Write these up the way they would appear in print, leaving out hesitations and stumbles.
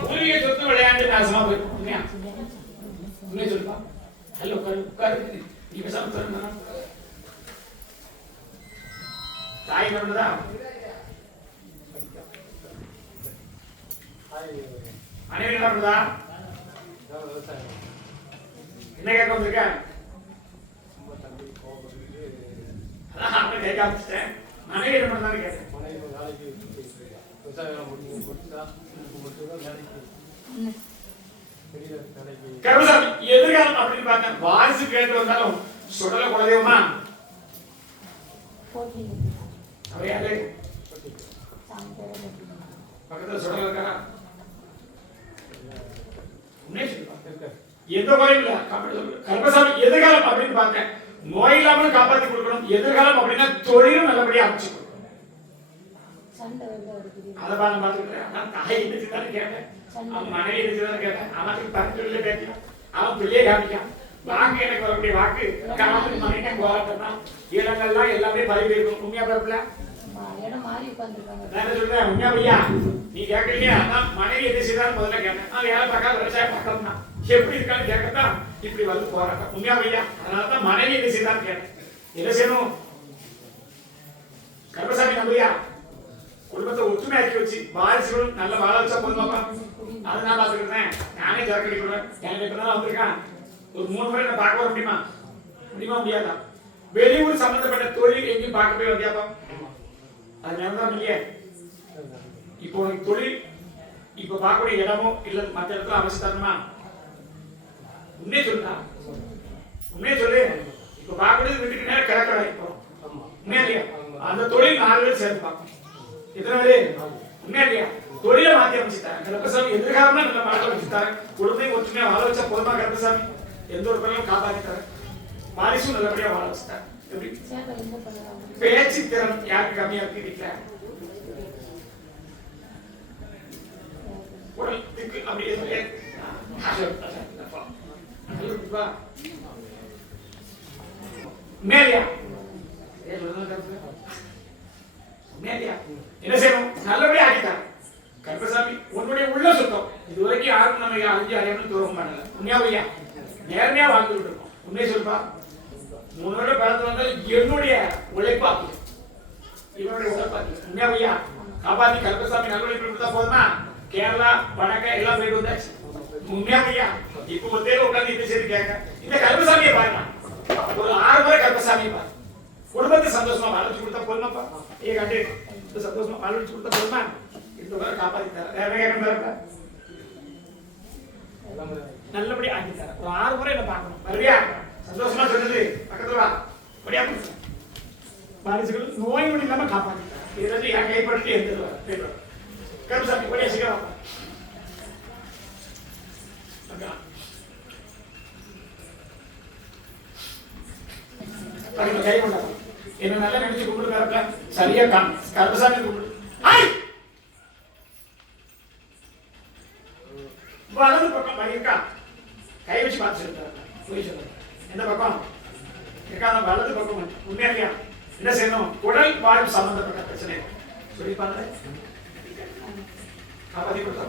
பூர்வீக சொத்து விளையாண்டு நாசமா போயிடும். உண்மையா உண்மையை சொல்லுப்பா. ஹலோ உட்காரு நீ பேசாம சொல்லுங்க. தாய் மறந்துதா மனைவி மறந்துதா என்ன கேட்க வந்திருக்க? கேட்க ஆரம்பிச்சிட்டேன். மனைவி என்ன பண்ணாலும் கேட்டேன். கருமசாமி எதிர்காலம் அப்படின்னு பார்த்தேன். வாரிசு கேட்டு வந்தாலும் சுடல குலதெய்வமா அவையாரு பக்கத்துல சுடல இருக்கா? எந்த குறையும் இல்ல. கருமசாமி எதிர்காலம் அப்படின்னு பார்த்தேன். நோய் இல்லாமல் காப்பாற்றி கொடுக்கணும். எதிர்காலம் அப்படின்னா தொழிலும் நல்லபடியா அமைச்சு கொடுக்கணும். அதை பாத்துக்கிறேன். நான் தாய் இருந்துச்சுதானே கேட்டேன். அவன் மனைவி இருந்துச்சுதானே கேட்டேன். அவனுக்கு பரிந்துரையில பேசினான். அவன் பிள்ளையை காமிக்கான். வாக்கு எனக்கு வரக்கூடிய வாக்கு கணவன் மனைவி போராட்டம் இடங்கள்லாம் எல்லாமே பதவி இருக்கும். உண்மையா பரப்புல நான் சொல்றேன். உண்மையா பையா நீ கேட்கறீங்க. அதான் மனைவி எது செய்தாலும் முதல்ல கேட்டேன். அவன் வேலை பார்க்காத விவசாயம் பார்க்கணும்னா எப்படி இருக்கான்னு கேட்கத்தான் இப்படி வந்து போராட்டம். உண்மையா பையா அதனாலதான் மனைவி எது செய்தான்னு கேட்டேன். என்ன செய்யணும்? கருமசாமி நம்பையா குடும்பத்தை ஒற்றுமையாக்கி வச்சு வாரிசுகளும் நல்ல வாழ வச்சா போதுமாப்பா. அது நான் பாத்துக்கிறேன். நானே ஜாக்கடி கொடுறேன். எனக்கு இப்பதான் வந்திருக்கான். ஒரு 3 முறை என்ன பார்க்க வர முடியுமா? முடியாதா? வெளியூர் சம்பந்தப்பட்ட தொழில் எங்கேயும் பார்க்க போய் வந்தியாப்பா? அது நேரம் இல்லையே. இப்போ உனக்கு தொழில் இப்ப பார்க்கக்கூடிய இடமோ இல்ல மற்ற இடத்துல அமைச்சு தரணுமா? உண்மையை சொல்லுடா. உண்மையை சொல்லு. இப்ப பார்க்கறது வீட்டுக்கு நேரம் கிடக்கடா. இப்போ உண்மையா இல்லையா? அந்த தொழில் 4 பேர் சேர்ந்து பார்க்கணும். எத்தனை பேரு? உண்மையா இல்லையா? தொழிலை மாத்தி அமைச்சுட்டாங்க. கருப்பசாமி எதிர்காலமா நல்ல மாற்றம் அமைச்சுட்டாங்க. குழந்தை ஒற்றுமையா வாழ வச்சா போதுமா? கருப்பசாமி எந்த ஒரு பிள்ளையும் காப்பாற்றிட்டாரு. வாரிசும் நல்லபடியா வாழ வச்சுட்டாங்க. பேச்சு திறன் யாருக்கு கம்மியா இருக்கு வீட்டுல? உடலுக்கு அப்படியே மேலியா மேலியா என்ன செய்யணும்? நல்லபடியா ஆக்கிட்டாங்க. கருப்பசாமி உன்னுடைய உள்ள சுத்தம் இதுவரைக்கும் யாருக்கும் நம்ம 5 அறியாமல் தூரம் பண்ணல. உண்மையா நேர்மையா வாழ்ந்துட்டு இருக்கோம். உண்மையை சொல்பா. 3 வருடம் கடந்து வந்தால் என்னுடைய உழைப்பாக்கு இவனுடைய உழைப்பாக்கு. உண்மையா காப்பாத்தி கருப்பசாமி நல்ல உழைப்பு கொடுத்தா போதுமா? கேரளா வடக்க எல்லாம் போயிட்டு வந்தாச்சு. உண்மையா இப்ப ஒரு தேர்வு உட்காந்து இந்த சரி கேட்க இந்த கருப்பசாமியை பாருங்க. ஒரு 6 முறை கருப்பசாமியை பாரு. குடும்பத்தை சந்தோஷமா வாழ வச்சு கொடுத்தா போதுமாப்பா? கண்டு சந்தோஷமா வாழ வச்சு கொடுத்தா போதுமா? இந்த முறை காப்பாத்தி தர வேற கேட்க நல்லபடி ஆக்கி தர. ஒரு 6 முறை என்ன பார்க்கணும். வருவியா? சந்தோஷமா சொன்னது பக்கத்துல வா. படியா வாரிசுகள் நோய் நொடி இல்லாம காப்பாத்தி இது என் கைப்பற்றி எடுத்துட்டு கருப்பசாமி படியா சீக்கிரம் கை கொண்டா. என்ன நல்லா நினைச்சு கும்பிடுங்க. சரியா கருப்பசாமி கும்பிடு. வலது பக்கம் இருக்கா? கை வச்சு பார்த்து சொல்லுங்க. எந்த பக்கம் இருக்கா? வலது பக்கம். உண்மையா இல்லையா? என்ன செய்யணும்? உடல் வாழ்வு சம்பந்தப்பட்ட பிரச்சனை சொல்லிப்பாங்க. காப்பாத்தி கொடுத்தா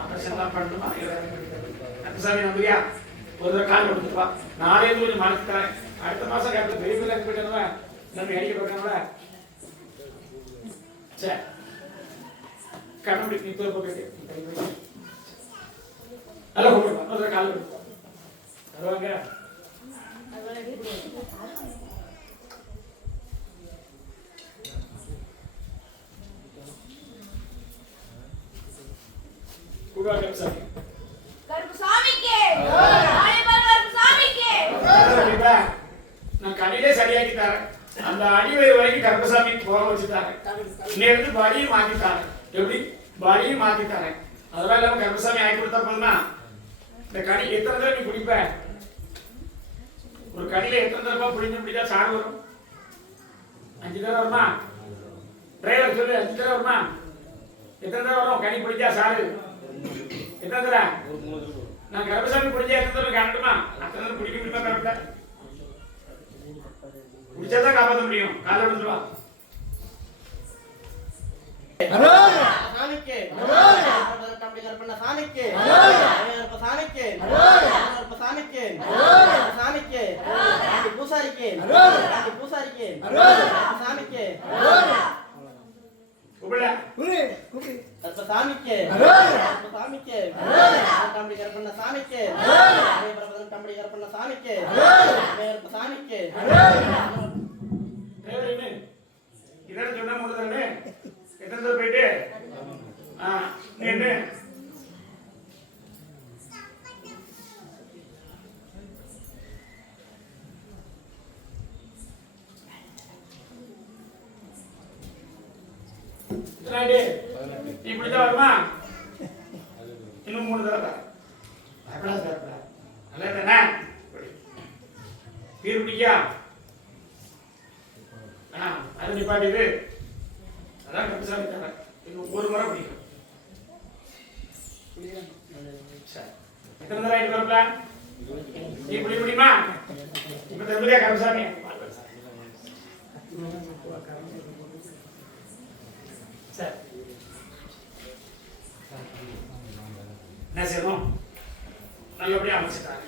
ஆபரேஷன் தான் பண்ணணுமா? கருப்பசாமி நம்பியா ஒரு கால் கொடுத்துப்பா. 4 கொஞ்சம் மாற்றி தரேன். அடுத்த மாசம் கேட்டு பெரிய பிள்ளை போயிட்டா நம்ம அடிக்க போட்டாங்களா? சரி கண்டுபிடி. நீ தூர போட்டு நல்லா கூப்பிடுவா. ஒரு கால் கொடுப்பா. வருவாங்க. கூடுவா கருப்பசாமி. கருப்பசாமிக்கே கருப்பசாமிக்கே நான் கடையிலே சரியாக்கி தரேன். அந்த அடிவயிறு வரைக்கும் கருப்பசாமி போக வச்சு தரேன். இன்னைக்கு வழியும் மாத்தி தரேன். எப்படி வழியும் மாத்தி தரேன். அதெல்லாம் இல்லாம கருப்பசாமி ஆகி கொடுத்தா போதுமா? இந்த கனி எத்தனை தடவை நீ பிடிப்ப? ஒரு கனியில எத்தனை தடவை பிடிச்சா சாறு வரும்? 5 தடவை வருமா? டிரைவர் சொல்லு 5 தடவை வருமா? எத்தனை தடவை வரும் கனி பிடிச்சா சாறு? எத்தனை தடவை? நான் கருப்பசாமி பிடிச்சா எத்தனை தடவை காட்டணுமா? அத்தனை தடவை பிடிக்க முடியுமா? கரெக்டா பிடிச்சாதான் காப்பாற்ற முடியும். காலை விழுந்துருவா. தம்பி கருப்பண்ண சாமிக்கு சாமிக்கு சாமிக்கு சாமிக்கு பூசாரிக்கு பூசாரிக்கு சாமிக்கு சாமிக்கு சாமிக்கு தம்பி கருப்பண்ண சாமிக்கு தம்பி கருப்பண்ண சாமிக்கு சாமிக்கு இதெல்லாம் சொன்னா முடிதானே எத்தனை தடவை போயிட்டு என்ன இப்படிதான் வருமா இன்னும் 3 தடவை நல்லா தானே தீர் பிடிக்கா அது நிப்பாட்டிது அதான் கருப்பசாமி தர இன்னும் 1 முறை பிடிக்கும் எத்தனை தடவை ஆயிட்டு வரப்பல நீ பிடி முடியுமா இப்ப தம்பியா கருப்பசாமி சரி என்ன செய்யணும் நல்லபடியா அமைச்சுட்டாங்க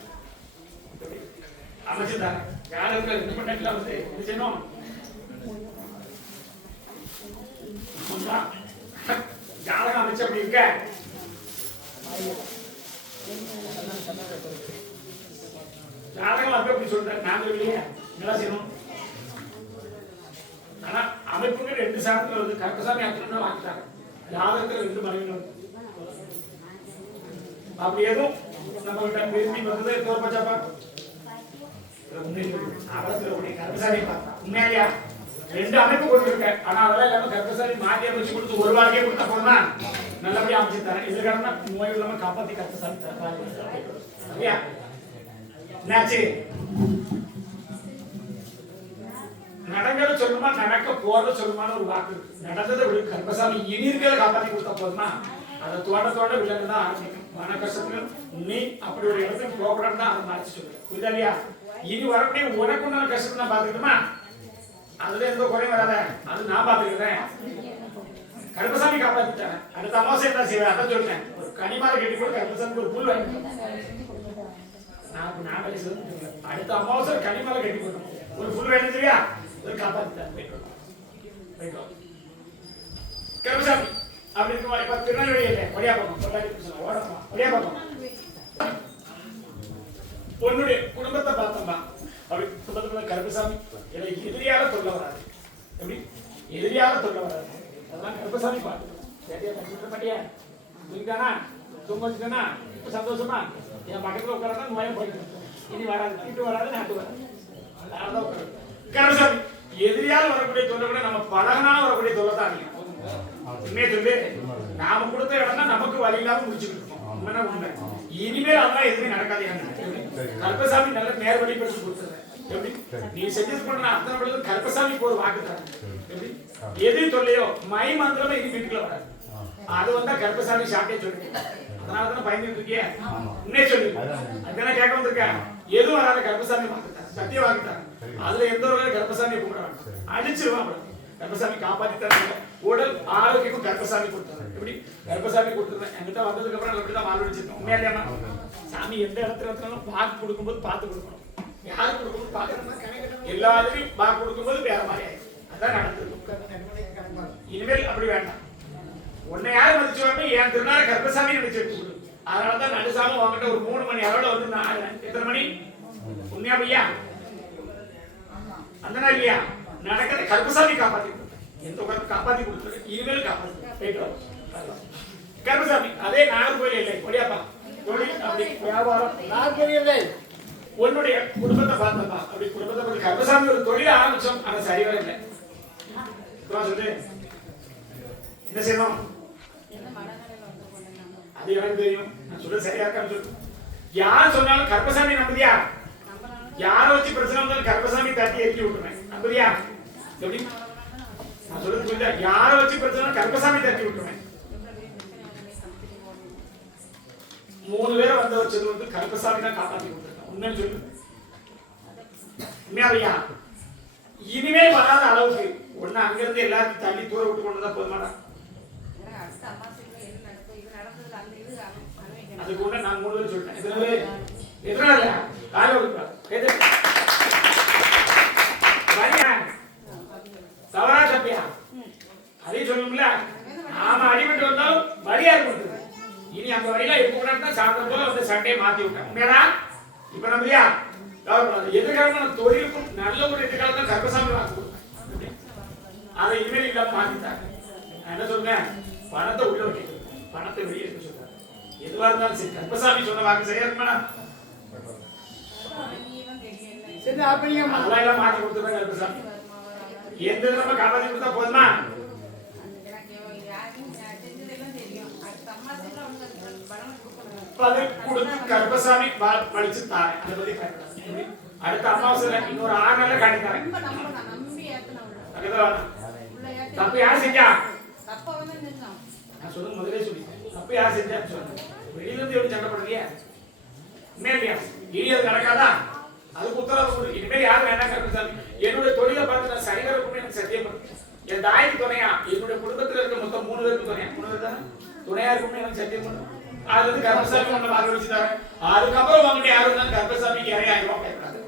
யாரும் 2 மணி நேரத்தில் வந்து என்ன செய்யணும் ஜாதகம் அமைச்சு அப்படி இருக்க ஜாதகம் அப்ப எப்படி சொல்றேன் நான் இல்லையே என்ன செய்யணும் ஆனா அமைப்புங்க 2 சாதத்துல வந்து கருப்பசாமி அத்தனை வாங்கிட்டாங்க ஜாதகத்துல 2 மனைவி அப்படி எதுவும் நம்ம கிட்ட விரும்பி வந்தது தோற்பச்சாப்பா கருப்பசாமி உண்மையா 2 அமைப்பு கொடுத்துருக்க ஆனா அதெல்லாம் இல்லாம கருப்பசாமி மாற்றி அமைச்சு கொடுத்து 1 வாழ்க்கையை கொடுத்த போனா நல்லபடியா அமைச்சு தரேன் இது காரணம் நோய் இல்லாம காப்பாத்தி கருப்பசாமி தரேன் என்னாச்சு நடங்கத சொல்லுமா நடக்க போறத சொல்லுமான ஒரு வாக்கு இருக்கு நடந்ததை விட கருப்பசாமி இனி இருக்கிறத காப்பாத்தி கொடுத்த போதுமா அதை தோட விலங்கு தான் ஆரம்பிக்கும் மன கஷ்டத்துல நீ அப்படி ஒரு இடத்துக்கு போகக்கூடாது தான் அதை மறைச்சு சொல்றேன் புரியுதா இல்லையா இனி வரக்கூடிய உனக்கு உண்டான கஷ்டத்தை நான் பாத்துக்கிட்டுமா அதுல எந்த குறையும் வராத அது நான் பாத்துக்கிறேன் கருப்பசாமி காப்பாத்திட்டாங்க அடுத்த அமாவாசை என்ன செய்வேன் அதான் சொல்றேன் ஒரு கனிமாலை கட்டி போட்டு கருப்பசாமி ஒரு புல் வாங்கி நான் அடுத்த அமாவாசை கனிமாலை கட்டி போட்டோம் ஒரு புல் வேணும் சரியா ஒரு காப்பாத்திட்டாங்க கருப்பசாமி அப்படி இருக்கும் இப்ப திருநெல்வேலி இல்லை ஒடியா பக்கம் ஓடமா ஒடியா பக்கம் பொண்ணுடைய குடும்பத்தை பார்த்தோம்னா அப்படி குடும்பத்துல கருப்பசாமி எதிரியால தொல்ல வராது எப்படி எதிரியால தொல்ல வராது அதெல்லாம் கருப்பசாமி பார்த்து மாட்டியா புரியுதானா தூங்க வச்சுட்டானா இப்ப சந்தோஷமா என் பக்கத்துல உட்காரா நோயம் போயிட்டு இனி வராது தீட்டு வராது நாட்டு வராது கருப்பசாமி எதிரியால் வரக்கூடிய தொல்லை கூட நம்ம பழகனால வரக்கூடிய தொல்லை தான் அதிகம் உண்மையை சொல்லு நாம கொடுத்த இடம்னா நமக்கு வழி இல்லாம முடிச்சுக்கிட்டு இருக்கோம் உண்மைனா உண்மை இனிமேல் அதெல்லாம் எதுவுமே நடக்காது கருப்பசாமி நல்ல நேர்வழி பெற்று கொடுத்துறேன் எப்படி நீ செஞ்சது பண்ண அத்தனை பொழுது கருப்பசாமிக்கு ஒரு வாக்கு தரேன் எப்படி எது தொல்லையோ மை மந்திரமா இனி வீட்டுக்குள்ள வராது அது வந்தா கருப்பசாமி சாப்பிட்டே சொல்லுங்க அதனாலதான் பயந்துட்டு இருக்கிய உண்மையே சொல்லு அதுதானே கேட்க வந்திருக்கேன் எதுவும் வராத கருப்பசாமி வாக்குத்தாங்க சத்திய வாக்குத்தாங்க அதுல எந்த ஒரு கருப்பசாமி கூப்பிடுவாங்க அடிச்சிருவான் கருப்பசாமி காப்பாத்தி தராங்க உடல் ஆரோக்கியமும் கருப்பசாமி கொடுத்தாங்க எப்படி கருப்பசாமி கொடுத்துருவேன் என்கிட்ட வந்ததுக்கு அப்புறம் எப்படிதான் வாழ் வச்சிருக்கோம் உண்மையிலேயே சாமி எந்த இடத்துல இருந்தாலும் வாக்கு கொடுக்கும்போது பார்த்து கொடுக்கணும் யாரு கொடுக்கணும் பாக்கணும் எல்லாருக்கும் வாக்கு கொடுக்கும்போது வேற மாதிரி ஆயிடும் அதான் நடந்தது இனிமேல் அப்படி வேண்டாம் உன்னை யாரு மதிச்சு வரணும் என் திருநாள கருப்பசாமி நினைச்சு எடுத்து அதனாலதான் நடுசாம வாங்கிட்ட ஒரு 3 மணி அளவுல வந்து எத்தனை மணி உண்மையா பையா அந்த நாள் இல்லையா நடக்கிற கருப்பசாமி காப்பாத்தி எந்த உட்காந்து காப்பாத்தி கொடுத்துரு இனிமேல் காப்பாத்தி கருப்பசாமி அதே நாகர்கோயில் இல்லை கொடியாப்பா தொழில் அப்படி வியாபாரம் நாகர்கோயில் இல்லை உன்னுடைய குடும்பத்தை பார்த்தப்பா அப்படி குடும்பத்தை பத்தி கருப்பசாமி ஒரு தொழில் ஆரம்பிச்சோம் ஆனா சரிவர இல்லை சொல்லு என்ன செய்யணும் அது எனக்கு தெரியும் நான் சொல்ல சரியா இருக்கான்னு சொல்லு யார் சொன்னாலும் கருப்பசாமி நம்புதியா யாரை வச்சு பிரச்சனை வந்தாலும் கருப்பசாமி தட்டி எரிக்கி விட்டுருவேன் நம்புதியா எப்படி நான் சொல்றது புரியுதா யாரை வச்சு பிரச்சனை கருப்பசாமி தட்டி விட்டுருவேன் 3 பேரை வந்த வச்சது வந்து கருப்பசாமி தான் காப்பாத்தி கொடுத்துருக்கேன் உண்மைன்னு சொல்லு உண்மையா இனிமேல் வராத அளவுக்கு ஒண்ணு அங்கிருந்து எல்லாத்தையும் தள்ளி தூர விட்டு கொண்டு தான் போதுமாடா 3 பேர் சொல்லிட்டேன். எத்தனை இல்ல காலை விடுப்பா தவறா தப்பியா அதையும் சொல்லணும்ல. நாம அடிபட்டு வந்தாலும் வழியா கொடுக்குது. இனி அந்த வழியில எப்ப கூட சாப்பிடும் போல வந்து சண்டையை மாத்தி விட்டேன். உண்மையா இப்ப நம்மையா எதிர்காலம் தொழிலுக்கும் நல்ல ஒரு எதிர்காலத்தை கர்ப்பசாமி வாக்கு அதை இனிமேல் இல்லாம மாத்திட்டாங்க. நான் என்ன சொல்றேன், பணத்தை உள்ள வைக்க, பணத்தை வெளியே எடுக்க சொல்றேன். எதுவா இருந்தாலும் சரி கர்ப்பசாமி சொன்ன வாக்கு சரியா இருக்குமா? அதெல்லாம் மாத்தி கொடுத்துருவேன் கர்ப்பசாமி. எந்த நம்ம காப்பாத்தி கொடுத்தா போதுமா? கர்ப்பசாமி பழிச்சு தாரேன். அதை பத்தி அடுத்த அமாவாசை இன்னொரு 6 நாள்ல காட்டித்தாரேன். தப்பு யார் செஞ்சா? நான் சொல்லுங்க முதலே சொல்லிட்டேன். தப்பு யார் செஞ்சா சொல்லுங்க. வெளியில இருந்து எப்படி சண்டை போடுறீங்க? இல்லையா இனி அது நடக்காதா? அதுக்கு உத்தரவு கொடு. இனிமேல் யாரும் வேண்டாம் கர்ப்பசாமி. என்னுடைய தொழிலை பார்த்து நான் சரிவரப்புன்னு எனக்கு சத்தியம் பண்ணுறேன். என் தாய்க்கு துணையா, என்னுடைய குடும்பத்தில் இருக்க மொத்தம் 3 பேருக்கு துணையா, 3 பேர் தானே துணையா இருக்கும்னு எனக்கு சத்தியம் பண்ணுறேன். அது வந்து கர்ப்பசாமி ஒண்ணு வாங்க வச்சு தரேன். அதுக்கப்புறம் வாங்கிட்டு யாரும் தான் கர்ப்பசாமிக்கு 7000 ரூபாய் கேட்கறாங்க.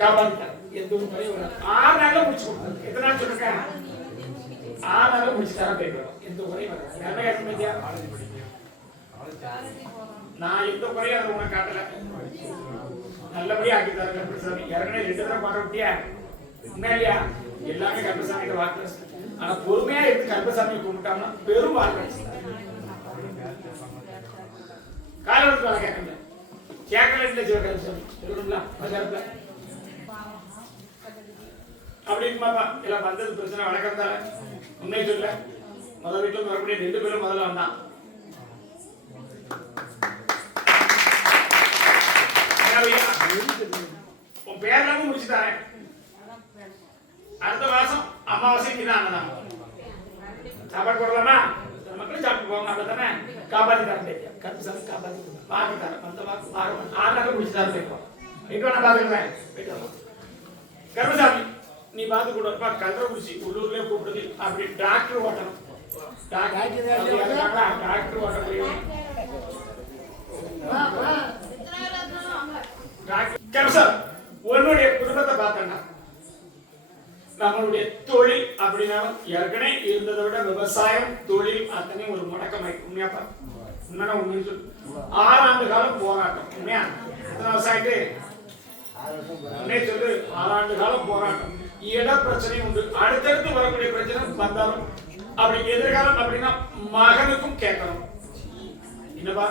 காப்பாத்திட்டாங்க. எந்த ஒரு முறையும் 6 நாள்ல முடிச்சு கொடுத்தாங்க. எத்தனை நாள் சொல்லுங்க? 6 நாள்ல முடிச்சு தர போயிடுவோம். எந்த முறையும் வராது. என்ன கேட்க நான் எந்த குறையும் அதை உனக்கு காட்டல. நல்லபடியா ஆக்கி தர கர்ப்பசாமி. ஏற்கனவே 2 தடவை பாட விட்டியா? உண்மையிலையா எல்லாமே கர்ப்பசாமியோட வாக்கு. ஆனா பொறுமையா இருந்து கர்ப்பசாமியை கும்பிட்டாங்கன்னா பெரும் வாழ்க்கை. காலை எடுத்து வர கேட்கல கேட்கல இல்லை சிவகர்ப்பசாமி சொல்லுங்களா பஜார்ல அப்படி இருக்குமாப்பா எல்லாம் வந்தது பிரச்சனை வழக்கத்தால உண்மை சொல்ல முதல் வீட்டுல மறுபடியும் 2 பேரும் முதல்ல வந்தான். உன் பேர்லாமும் முடிச்சுட்டாரேன். அடுத்த மாசம் அமாவாசைக்கு தான் அண்ணன் சாப்பாடு போடலாமா? மக்களும் சாப்பிட்டு போவாங்க. அப்படித்தானே காப்பாத்தி தரேன். கர்ப்பசாமி காப்பாத்தி வாக்கு தரேன். அந்த வாக்கு 6 நாள் முடிச்சு தரேன். போய்ப்போம் போயிட்டு நான் பாத்துக்கிறேன். போயிட்டு வரலாம். கர்ப்பசாமி நீ பார்த்து கொடுப்பா. கதிரக்குறிச்சி உள்ளூர்லயே கூப்பிடுது. அப்படி டாக்டர் ஓட்டணும். டாக்டர் ஓட்ட முடியும். கர்ப்பசாமி உன்னுடைய குடும்பத்தை பார்த்தேன்னா நம்மளுடைய தொழில் அப்படின்னா ஏற்கனவே இருந்ததை விட விவசாயம் தொழில் அத்தனை ஒரு முடக்கமாய். உண்மையாப்பா உண்மையா உண்மைன்னு சொல்லு. 6 ஆண்டு காலம் போராட்டம். உண்மையா எத்தனை விவசாயிட்டு உண்மையை சொல்லு. 6 ஆண்டு காலம் போராட்டம். இட பிரச்சனை உண்டு. அடுத்தடுத்து வரக்கூடிய பிரச்சனை வந்தாலும் அப்படி எதிர்காலம் அப்படின்னா மகனுக்கும் கேட்கணும். என்னப்பா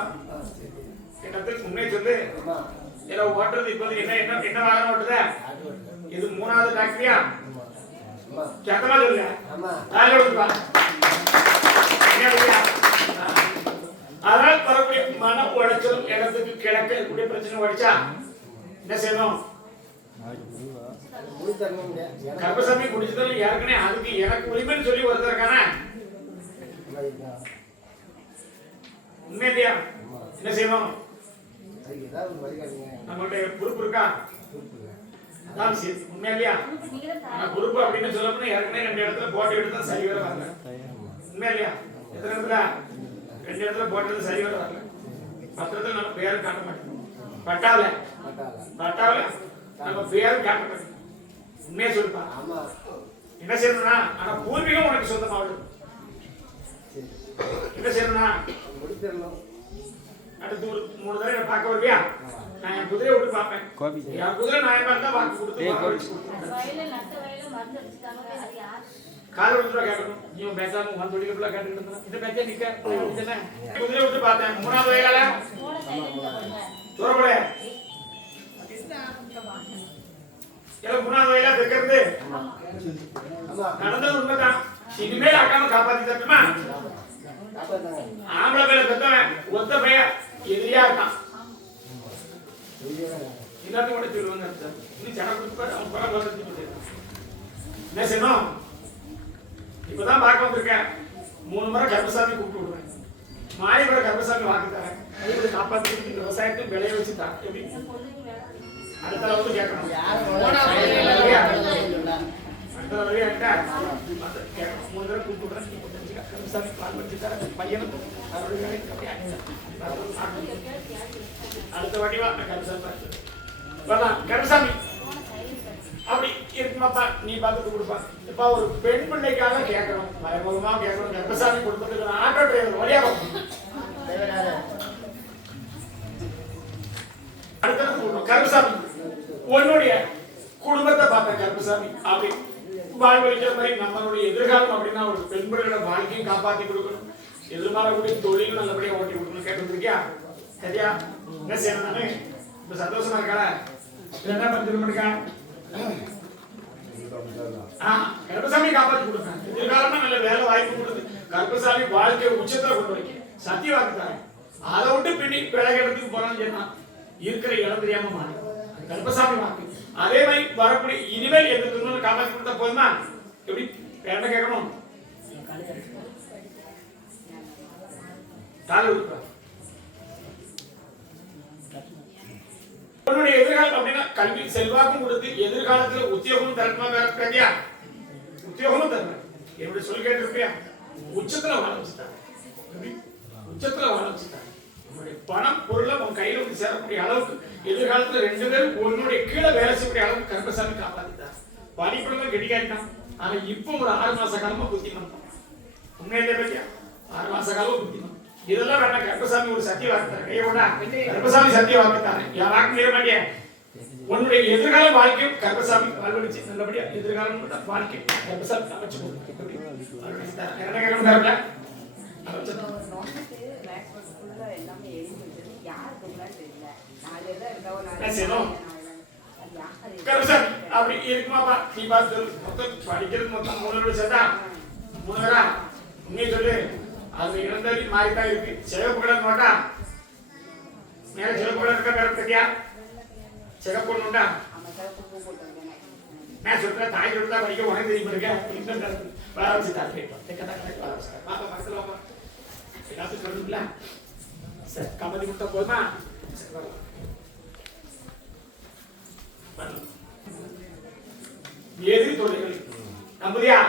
கிட்டத்தட்ட உண்மையை சொல்லு. எல்லாம் ஓட்டுறது இப்போது என்ன என்ன என்ன வாகனம் ஓட்டுத? இது 3வது டாக்டரியா? சத்தமா சொல்லுங்க. அதனால் வரக்கூடிய மன உடைச்சலும் இடத்துக்கு கிழக்கு இருக்கக்கூடிய பிரச்சனை உடைச்சா என்ன செய்யணும்? கர்ப்பசாமி குடிச்சதும் ஏற்கனவே அதுக்கு எனக்கு உரிமைன்னு சொல்லி ஒருத்தருக்கான உண்மை இல்லையா? என்ன செய்யணும்? நம்மளுடைய பொறுப்பு இருக்கா? அதான் உண்மை இல்லையா? பொறுப்பு அப்படின்னு சொல்லப்போனா ஏற்கனவே 2 இடத்துல போட்டு எடுத்தா சரி வர வரல. உண்மை இல்லையா? எத்தனை இடத்துல 2 இடத்துல போட்டு சரி வர வரல. பத்திரத்துல நம்ம பேரும் காட்ட மாட்டோம். பட்டாவில நம்ம பேரும் காட்ட மாட்டோம். உண்மையா சொல்லுப்பா. என்ன செய்யணும்னா ஆனா பூர்வீகம் உனக்கு சொந்தமாகும். என்ன செய்யணும்னா அடுத்து ஒரு 3 தடவை பார்க்க வருவியா? நான் என் குதிரையை விட்டு பார்ப்பேன். என் குதிரை நான் இருந்தா வாக்கு கொடுத்து கால விட்டு கேட்கணும். நீ பேசாம உன் தொழிலுக்குள்ள கேட்டுக்கிட்டு இந்த பேச்சே நிக்க குதிரை விட்டு பார்த்தேன். 3வது வயலால தூரப்பட எல்லாம் 3வது வயலா இருக்கிறது நடந்தது உண்மைதான். இனிமேல் அக்காம காப்பாத்தி தட்டுமா? ஆம்பளை பேர பெத்தவன் ஒத்த பையன் எதிரியா இருக்கான். எல்லாத்தையும் கூட சொல்லுவாங்க. இன்னும் சன கொடுப்பாரு. அவன் படம் பார்த்து என்ன செய்யணும்? இப்பதான் பார்க்க வந்திருக்கேன். 3 முறை கர்ப்பசாமி கூப்பிட்டு விடுவேன். மாயவர கர்ப்பசாமி வாக்கு தரேன். இப்படி காப்பாத்தி இந்த விவசாயத்தை விளைய வச்சுட்டான். எப்படி அடுத்த அளவுக்கு கேட்கணும். அடுத்த வழியா கேட்கணும். 3 தடவை கூப்பிட்டு விடுறேன். கருப்பசாமி பால் வச்சுட்டாரு பையனுக்கும் அவருடைய வேலைக்கு அப்படியே அடுத்த வாட்டி வா கருப்பசாமி பார்த்து வரலாம். கருப்பசாமி அப்படி இருக்குமாப்பா, நீ பார்த்துட்டு கொடுப்பா. இப்ப ஒரு பெண் பிள்ளைக்காக கேட்கணும், மறைமுகமா கேட்கணும். கருப்பசாமி குடும்பத்துக்கு ஆட்டோ டிரைவர் வழியா அடுத்தது கருப்பசாமி உன்னுடைய குடும்பத்தை பார்த்த கருப்பசாமி அப்படி வாழ்வழிக்கிற மாதிரி நம்மளுடைய எதிர்காலம் அப்படின்னா ஒரு பெண் பிள்ளைகளோட வாழ்க்கையும் காப்பாற்றி கொடுக்கணும், எதிர்பாரக்கூடிய தொழிலும் நல்லபடியா ஓட்டி கொடுக்கணும். கேட்டுருக்கியா? சரியா? என்ன செய்யணும்? நானு இப்ப சந்தோஷமா இருக்கா? என்ன பண்ணிருக்கா? கருப்பசாமி காப்பாற்றி கொடுத்தாங்க. எதிர்காலமா நல்ல வேலை வாய்ப்பு கொடுத்து கருப்பசாமி வாழ்க்கையை உச்சத்துல கொண்டு வைக்க சத்திய வாக்குத்தாங்க. அதை விட்டு பின்னி பிழைக்கிறதுக்கு போனாலும் சொன்னா இருக்கிற இடம் தெரியாம மாறி கருப்பசாமி வாக்கு. அதே மாதிரி வரக்கூடிய இனிமேல் எந்த துன்பம் காப்பாற்றி கொடுத்தா போதுமா? எப்படி என்ன கேட்கணும்? உன்னுடைய எதிர்காலம் அப்படின்னா கல்வி செல்வாக்கும் கொடுத்து எதிர்காலத்துல உத்தியோகமும் தரணுமா? வேற உத்தியோகமும் தரணும். என்னுடைய சொல் கேட்டிருப்பியா? உச்சத்துல வாழ வச்சுட்டாங்க. உச்சத்துல வாழ வச்சுட்டாங்க. உன்னுடைய பணம் பொருளை உன் கையில வந்து சேரக்கூடிய அளவுக்கு எதிர்காலத்துல 2 பேரும் உன்னுடைய கீழே வேலை செய்யக்கூடிய அளவுக்கு கருப்பசாமி காப்பாத்திட்டார். படிப்புடன் கெட்டிக்காட்டான். ஆனா இப்போ ஒரு 6 மாச காலமா புத்திமன்றம் உண்மையிலே பத்தியா 6 மாச காலம் புத்திமன்றம் இதெல்லாம் வேண்டாம். கருப்பசாமி ஒரு சத்திய வாக்குத்தாரு. கையோட கருப்பசாமி சத்திய வாக்குத்தாரு. என் வாக்கு மீற மாட்டேன். உன்னுடைய எதிர்கால வாழ்க்கையும் கருப்பசாமி வாழ்வழிச்சு நல்லபடியா எதிர்காலம் வாழ்க்கை கருப்பசாமி அமைச்சு என்ன கேட்கணும்? அப்படி இருக்குமாப்பா? நீ பார்த்து மொத்தம் படிக்கிறது மொத்தம் 3 பேர் சேர்த்தா 3 பேரா? உண்மையை சொல்லு. அது இழந்தது மாறித்தான் இருக்கு. சிவப்பு கலர் நோட்டா மேல சிவப்பு கலர் இருக்கா? வேற பத்தியா சிவப்பு ஒண்ணுண்டா? நான் சொல்றேன் தாய் சொல்றா படிக்க உனக்கு தெரியும் இருக்க வர வச்சு எல்லாத்துக்கும் சொல்லுங்களா? சரி கம்பெனி கொடுத்தா போதுமா? எது தொழில்கள் நம்புதியா?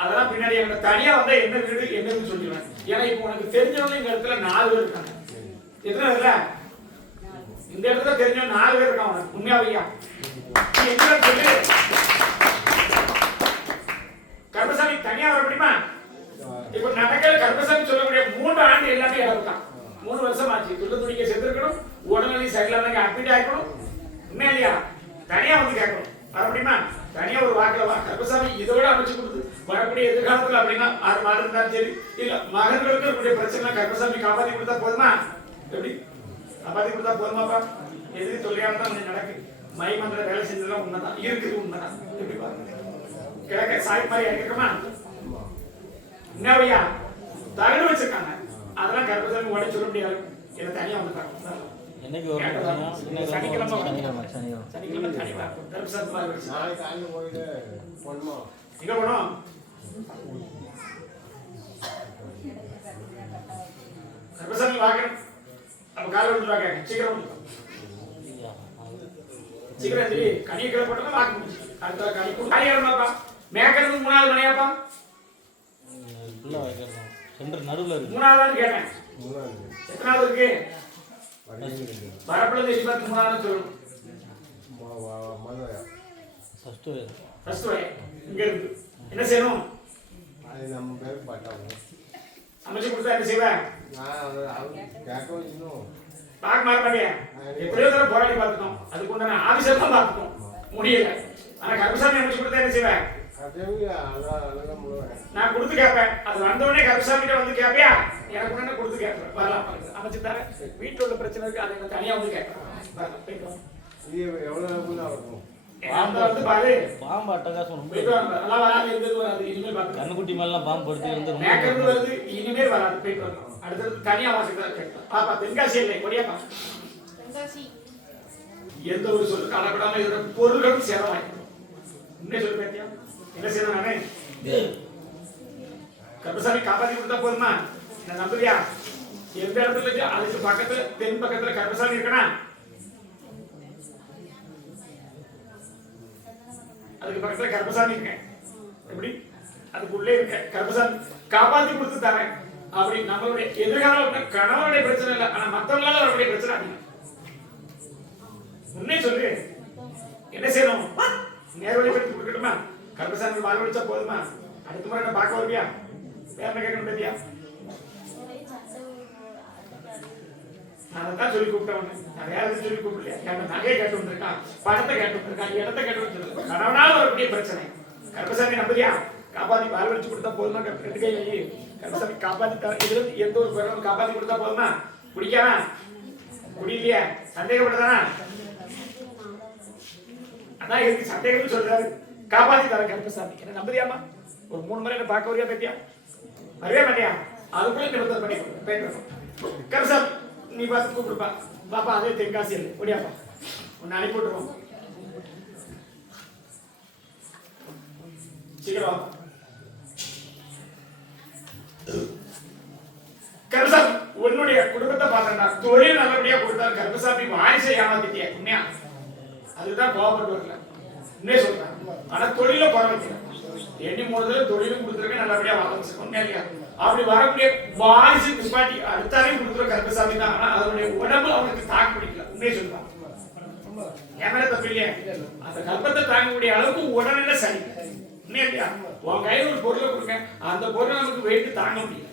அதெல்லாம் பின்னாடி எனக்கு தனியா வந்தா என்ன வீடு என்னன்னு சொல்லிடுவேன். ஏன்னா இப்போ உனக்கு தெரிஞ்சவங்க இந்த இடத்துல 4 பேர் இருக்காங்க. எத்தனை பேர்ல இந்த இடத்துல தெரிஞ்சவங்க 4 பேர் இருக்காங்க. உண்மையாவையா? என்ன சொல்லு கருப்பசாமி தனியா வர முடியுமா? இப்ப நடக்கிற கருப்பசாமி சொல்லக்கூடிய 3 ஆண்டு எல்லாமே இறந்துட்டான். 3 வருஷம் ஆச்சு. துள்ள துணிக்க செத்துருக்கணும், உடனே சைட்ல இருந்தாங்க அட்மிட் ஆகிக்கணும். உண்மையா இல்லையா? தனியா வந்து கேட்கணும். வர முடியுமா? தனியா ஒரு வாக்குல வா. கருப்பசாமி இதோட அமைச்சு கொடுத்து வரக்கூடிய எதிர்காலத்துல அப்படின்னா 6 மாதம் இருந்தாலும் சரி, இல்ல மகன்களுக்கு இருக்கக்கூடிய பிரச்சனை கருப்பசாமி காப்பாத்தி கொடுத்தா போதுமா? எப்படி காப்பாத்தி கொடுத்தா போதுமாப்பா? எதிரி தொல்லையால தான் நடக்கு. மை மந்திர வேலை செஞ்சதெல்லாம் உண்மைதான், இருக்குது உண்மைதான். எப்படி பாருங்க கிழக்க சாய் மாதிரி இறக்கிருக்கமா? என்னவையா தகடு வச்சிருக்காங்க. அதெல்லாம் கருப்பசாமி உடனே சொல்ல முடியாது. இதை தனியா வந்துட்டாங்க. சனிக்கிழமை தனியா கருப்பசாமி எங்க போனோம்? கருப்பசாமி வாக்கணும். அப்ப காலை விட்டு வாக்க சீக்கிரம் சீக்கிரம் சரி கனியை கிளை போட்டோம் வாக்கு முடிச்சு அடுத்த கனி காலியாப்பா மேக்கிறது 3வது மணியாப்பா நடுவில் இருக்கு 3வது கேட்டேன். எத்தனாவது இருக்கு? வரப்புல தேசி பார்த்து 3வது சொல்லணும். ஃபர்ஸ்ட் வே இங்க இருக்கு. என்ன செய்யணும்? அது நம்ம பேர் பட்டாவும் அமைச்சு கொடுத்தா என்ன செய்வேன்? கேட்கவும் இன்னும் பார்க்க மாட்டேன். எத்தனையோ தடவை போராடி பார்த்துட்டோம். அதுக்கு உண்டான ஆதிசம் தான் பார்த்துட்டோம், முடியல. ஆனா கருப்பசாமி அமைச்சு கொடுத்தா என்ன செய்வேன்? நான் கொடுத்து கேட்பேன். அது வந்தோடனே கருப்பசாமி வந்து கேட்பியா? எனக்கு உடனே கொடுத்து கேட்பேன். வரலாம் அமைச்சு தர. வீட்டில் உள்ள பிரச்சனை இருக்கு, அதை தனியா வந்து கேட்பேன். பாம்பு அட்டகாசம் கண்ணுக்குட்டி மேலாம் பாம்பு படுத்து வருது. இனிமேல் வராது. போயிட்டு வரணும். அடுத்தது தனியா பாப்பா தென்காசி இல்லை கொடியாப்பா எந்த ஒரு சொல்லு கலப்படாம இருக்கிற பொருள்களும் சேதமாயிருக்கும். உண்மையை சொல்லு பேட்டியா? என்ன செய்யணும்? நானே கருப்பசாமி காப்பாத்தி கொடுத்தா போதுமா? நான் நம்புறியா? எந்த இடத்துல அதுக்கு பக்கத்துல தென் பக்கத்துல கருப்பசாமி இருக்கனா? அதுக்கு பக்கத்துல கருப்பசாமி இருக்கேன். எப்படி அதுக்குள்ளே இருக்க கர்ப்பசாமி காப்பாத்தி கொடுத்து தரேன். அப்படி நம்மளுடைய எதிர்காலம் கணவனுடைய பிரச்சனை இல்லை, ஆனா மத்தவங்களால வரக்கூடிய பிரச்சனை அதிகம். உண்மையை சொல்லு, என்ன செய்யணும்? நேர்வழி படுத்தி கொடுக்கட்டுமா? கர்ப்பசாமி வாழ்வழிச்சா போதுமா? அடுத்த முறை என்ன பார்க்க வருவியா? வேற என்ன கேட்கணும் பத்தியா? நான் தான் சொல்லி கூப்பிட்டவன், நான் வேற எதுவும் சொல்லி கூப்பிடலையா? என் நகையை கேட்டு வந்திருக்கான், பணத்தை கேட்டு வந்திருக்கான், இடத்தை கேட்டு வந்திருக்கான். கணவனால வரக்கூடிய பிரச்சனை. கர்ப்பசாமி நம்புறியா? காப்பாத்தி வாழ்வழிச்சு கொடுத்தா போதுமா? ரெண்டு கை வை. கர்ப்பசாமி காப்பாத்தி தர, இதுல எந்த ஒரு குறையும் காப்பாத்தி கொடுத்தா போதுமா? குடிக்காம குடியிலையா? சந்தேகப்பட்டதானா? அதான் இருக்கு சந்தேகம்னு சொல்றாரு. காப்பாத்தி தர கர்ப்பசாமி. என்ன நம்புறியாமா? ஒரு 3 முறை என்ன பார்க்க வரியா பத்தியா? வரவே மாட்டியா? அதுக்குள்ள நிறுத்தம் பண்ணி போயிட்டு கர்ப்பசாமி நீ பார்த்து கூப்பிடுப்பா. பாப்பா அதே தென்காசி இல்லை ஒடியாப்பா, உன்னை அனுப்பி விட்டுருவோம். சீக்கிரம் கர்ப்பசாமி உன்னுடைய குடும்பத்தை பார்த்தா தொழில் நல்லபடியா கொடுத்தாரு. கர்ப்பசாமி வாரிசை ஏமாத்திட்டியா? உண்மையா? அதுதான் கோபப்பட்டு வரல, உண்மையே சொல்றேன். ஆனா தொழில குறை வைக்கிறேன். எண்ணி மூணுல தொழிலும் கொடுத்துருக்க, நல்லபடியா வாங்க. உண்மையா இல்லையா? அப்படி வரக்கூடிய வாரிசு நிப்பாட்டி அடுத்தாலையும் கொடுத்துருக்க கர்ப்பசாமி தான். ஆனா அதனுடைய உடம்பு அவனுக்கு தாக்கு பிடிக்கல. உண்மையை சொல்றான். ஏமாற தப்பு இல்லையா? அந்த கர்ப்பத்தை தாங்கக்கூடிய அளவுக்கு உடனே சரி. உண்மையா இல்லையா? உன் கையில ஒரு பொருளை கொடுங்க, அந்த பொருளை நமக்கு வெயிட்டு தாங்க முடியல.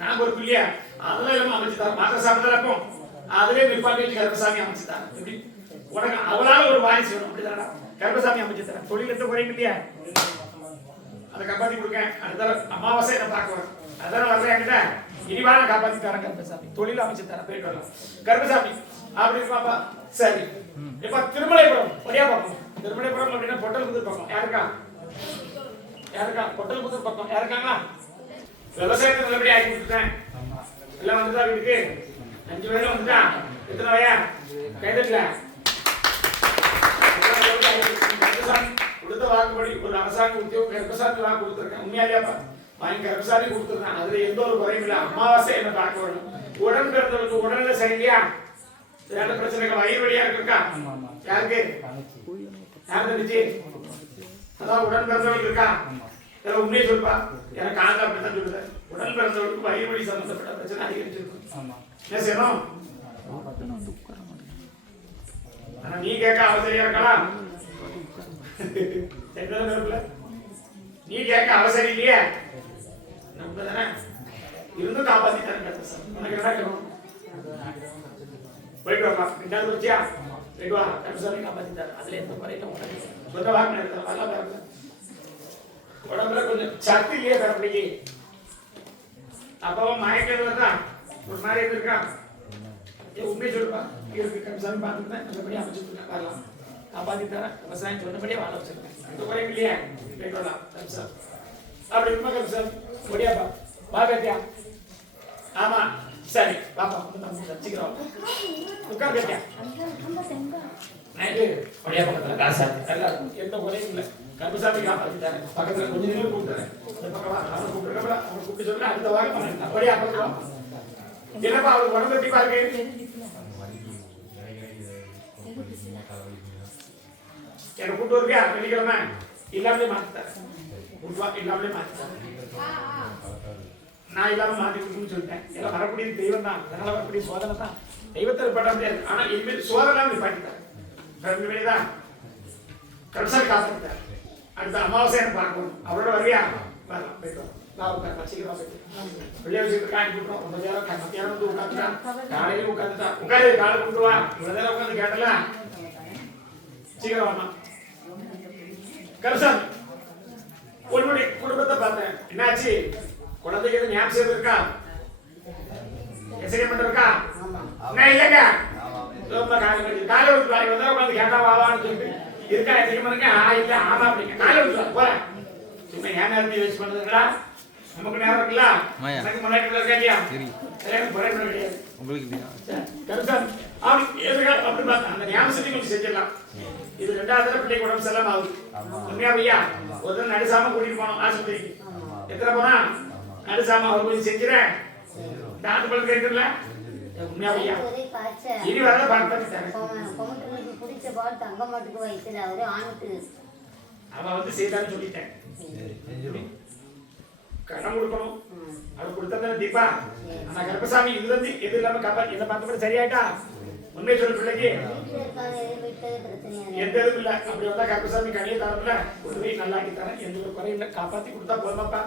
நான் பொறுப்பு இல்லையா? அதெல்லாம் இல்லாம அமைச்சுட்டாங்க. மாத்த சாப்பிட்டாருக்கும் அதுவே நிப்பாட்டி வச்சு கர்ப்பசாமி அமைச்சுட்டாங்க. எப்படி உனக்கு அவளால ஒரு வாரிசு வேணும், அப்படிதானா? கர்ப்பசாமி அமைச்சு தரேன். தொழில் எந்த குறையும் இல்லையா? அதை காப்பாத்தி கொடுக்க. அடுத்த அமாவாசை என்ன பார்க்க வரும், அதான் வர்றேன்கிட்ட இனிவா நான் காப்பாத்தி தரேன். கர்ப்பசாமி தொழில் அமைச்சு தரேன், போயிட்டு வரலாம். கர்ப்பசாமி அப்படி பாப்பா. சரி, இப்ப திருமலைபுரம் ஒடியா பார்ப்போம். திருமலைபுரம் அப்படின்னா பொட்டல் புதூர் பக்கம் யாருக்கா? யாருக்கா? பொட்டல் புதூர் பக்கம் யாருக்காங்களா? விவசாயத்தை நல்லபடியா ஆக்கி கொடுத்துட்டேன். எல்லாம் வந்துட்டா வீட்டுக்கு 5 பேரும் வந்துட்டா. எத்தனை வயா கைதட்டல? கொடுத்த வாக்குப்படி ஒரு அரசாங்க உத்தியோகம் கர்ப்பசாமி வாக்கு கொடுத்துருக்கேன். உண்மையாலேயாப்பா வாங்கி கர்ப்பசாமி கொடுத்துருக்கேன். அதுல எந்த ஒரு குறையும் இல்லை. அமாவாசை என்ன பார்க்க வரணும். உடன் பிறந்தவருக்கு உடல்நிலை சரியில்லையா? வேற பிரச்சனைகள் வயிறு வழியா இருக்கா? யாருக்கு? யார் இருந்துச்சு? அதான் உடன் பிறந்தவங்களுக்கு இருக்கா? உண்மையை சொல்லுப்பா. எனக்கு ஆண்டா அப்படித்தான் சொல்லுறேன். உடன் பிறந்தவர்களுக்கு வயிறு வழி சம்பந்தப்பட்ட பிரச்சனை அதிகரிச்சிருக்கும். என்ன செய்யணும்? ஆனா நீ கேட்க அவசரியா இருக்கலாம். நீ கேட்க அவசரம் இல்லையே, இருந்தும் காப்பாத்தி தரேன். உனக்கு என்ன கேட்கணும்? போயிட்டு வரலாம். 2வது வச்சியா? போயிட்டு வா. கர்ப்பசாமி காப்பாத்தி தரேன். அதுல எந்த குறையும் உனக்கு சொந்த வாக்கு நடத்த வரலாம். பாருங்க உடம்புல கொஞ்சம் சக்தி இல்லையே தரப்படிக்கு. அப்பவும் மயக்கிறது தான் ஒரு மாதிரி இருக்கான். உண்மையை சொல்லுப்பா. இருக்கு கர்ப்பசாமி பார்த்துருந்தேன், நல்லபடியா அமைச்சுருக்கேன். வரலாம், காப்பாத்தி தரேன். விவசாயம் சொன்னபடியே வாழ வச்சிருக்கேன். இந்த குறையும் இல்லையா? போயிட்டு வரலாம். கர்ப்பசாமி அப்படி இருக்குமா? கர்ப்பசாமி ஒடியாப்பா வா பேட்டியா. ஆமா சரி பாப்பா சீக்கிரம் உட்கார் பேட்டியா. நைட்டு ஒடியா பக்கத்துல காசா எல்லாருக்கும் எந்த குறையும் இல்லை. கர்ப்பசாமி காப்பாத்திட்டாரு. பக்கத்துல கொஞ்ச நேரம் கூப்பிட்டுறேன். அவனை கூப்பிட்டு அவனை கூப்பிட்டு சொல்லி அடுத்த வாரம் பண்ணிருக்கான். ஒடியா பக்கம் என்னப்பா அவருக்கு உடம்பு எப்படி பாருங்க? என்ன கூட்டு வருவியா வெள்ளிக்கிழமை? இல்லாமலே மாத்திட்டாரு. இல்லாமலே மாத்திட்டாரு. நான் இல்லாம மாத்தி கொடுக்குன்னு சொல்லிட்டேன். எல்லாம் வரக்கூடிய தெய்வம் தான், அதனால வரக்கூடிய சோதனை தான். தெய்வத்தை பட முடியாது. ஆனா இனிமேல் சோதனை நிப்பாட்டிட்டார். 2 மணி தான் கர்ப்பசாமி காப்பாத்திட்டார். அடுத்த அமாவாசை என்ன பார்க்கணும். அவரோட வருவியா? வரலாம், போயிட்டு வரலாம். நான் உட்காந்து சீக்கிரமா போயிட்டு வெளியே வச்சுட்டு காட்டி விட்டுறோம். ரொம்ப நேரம் மத்தியானம் வந்து உட்காந்துட்டான், காலையில உட்காந்துட்டான். உட்காந்து காலை கொண்டு வா. இவ்வளவு நேரம் உட்காந்து கேட்டல, சீக்கிரம் வாமா. கர்ப்பசாமி உன்னுடைய குடும்பத்தை பார்த்தேன். என்னாச்சு? குழந்தைக்கு எதுவும் ஞாபகம் செய்து இருக்கா? எக்ஸ்பெரிமெண்ட் இருக்கா? என்ன இல்லைங்க? ரொம்ப காலை வந்து உட்காந்து கேட்டா வாவான்னு சொல்லிட்டு இருக்கா? எக்ஸ்பெரிமெண்ட் இருக்கா? இல்ல ஆமா அப்படிங்க. காலை வந்து போறேன். சும்மா ஏன் நேரத்தை வேஸ்ட் பண்ணுதுங்களா? நமக்கு நேரம் இருக்குல்ல? எனக்கு முன்னாடி இருக்காண்டியா? எனக்கு குறை கிடையாது உங்களுக்கு. கருசாமி அப்படி எதிர்காலம் அப்படி பார்த்தா அந்த ஞாபகத்தை கொஞ்சம் செஞ்சிடலாம். இது 2வது தடவை பிள்ளைக்கு உடம்பு செல்லாம் ஆகுது. உண்மையா பையா? ஒரு தடவை நடுசாம கூட்டிட்டு போனோம் ஆஸ்பத்திரிக்கு. எத்தனை போனா நடுசாம அவர் கொஞ்சம் செஞ்சுறேன். டாக்டர் பழம் கேட்கல. உண்மையா பையா? இனி வரல பார்த்துட்டாங்க. பிடிச்ச பால் தங்க மாட்டுக்கு வைத்துல அவரு ஆணுக்கு அவ வந்து செய்தான்னு சொல்லிட்டேன். கடன் கொடுக்கணும். அது கொடுத்தா தீபா ஆனா கருப்பசாமி இதுல இருந்து எது இல்லாம காப்பாத்தி என்ன பார்த்து சரியாயிட்டா. உண்மை சொல்லு பிள்ளைக்கு எந்த இதுவும் இல்ல. அப்படி வந்தா கருப்பசாமி கனியை தரல கொண்டு போய் நல்லா ஆக்கி தரேன். எந்த ஒரு குறையும் இல்லை. காப்பாத்தி கொடுத்தா போதுமாப்பா.